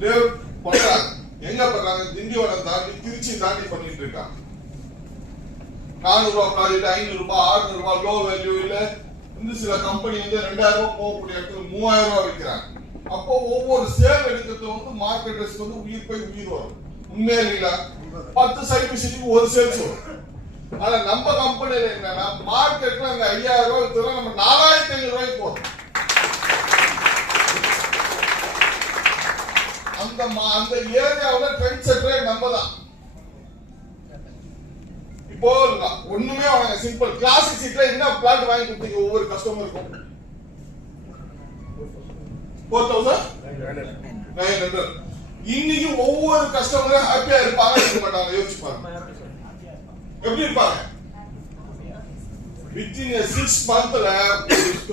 Layout பண்றாங்க. எங்க பண்றாங்க? திண்டிவனம் தாண்டி திருச்சி தாண்டி பண்ணிட்டு இருக்காங்க. 400 ரூபாய் ப்ராஜெக்ட் 500 ரூபாய் 600 ரூபாய் லோ வேல்யூ இல்ல. இந்த சில கம்பெனி 2000 ரூபாய் போகக்கூடிய இடத்துல 3000 ரூபாய் விற்கிறாங்க. அப்போ ஒவ்வொரு சேல் எடுக்கிறது மார்க்கெட் ரிஸ்க் உயிர் போய் உயிர் வரும். உண்மையில இல்ல 10 சைட் விசிட்டுக்கு ஒரு சேல்ஸ் வரும். ஆனா நம்ம கம்பெனில என்னன்னா மார்க்கெட்ல அந்த 5000 ரூபாய் வித்தா நம்ம 4500 ரூபாய்க்கு போறோம். அந்த ஏரியாவுல ட்ரெண்ட் செட்டரே நம்ம தான். இப்போ ஒண்ணுமே வாங்க சிம்பிள் கிளாசிக் சீட்ல என்ன பிளாட் வாங்கி கொடுத்தீங்க ஒவ்வொரு கஸ்டமருக்கும்? 4900. இன்னைக்கு ஒவ்வொரு கஸ்டமரும் ஹாப்பியா இருப்பாங்க இருக்க மாட்டாங்க? யோசிச்சு பாருங்க. எப்படி இருப்பாங்க? வித்தின் 6 மந்த்ல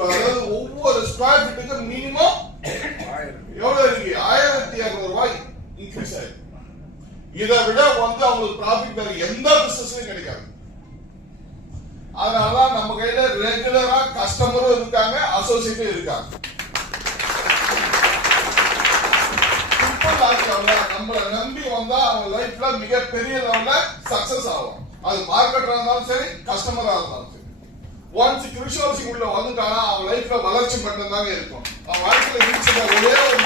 அதாவது ஒவ்வொரு ஸ்கொயர் ஃபீட்டுக்கு மினிமம் எவ்வளவு இருக்கு? 1200 ரூபாய் இன்க்ரீஸ் ஆயிருக்கு. இதை விட அவங்களுக்கு ப்ராஃபிட் வேற எந்த பிசினஸ்லயும் கிடைக்காது. அதனால நம்ம கையில ரெகுலரா கஸ்டமரும் இருக்காங்க, அசோசியேட்டும் இருக்காங்க. நம்மள நம்பி வந்தா அவங்க லைஃப்ல மிகப்பெரிய லெவல்ல சக்சஸ் ஆகும். அது மார்க்கெட்டா இருந்தாலும் சரி, கஸ்டமரா இருந்தாலும் சரி. ஒன்ஸ் கிருஷ்ணவர்சி உள்ள வந்துட்டானா அவன் லைஃப்ல வளர்ச்சி மட்டும் தாங்க இருக்கும். அவன் வாழ்க்கையில ஒரே ஒரு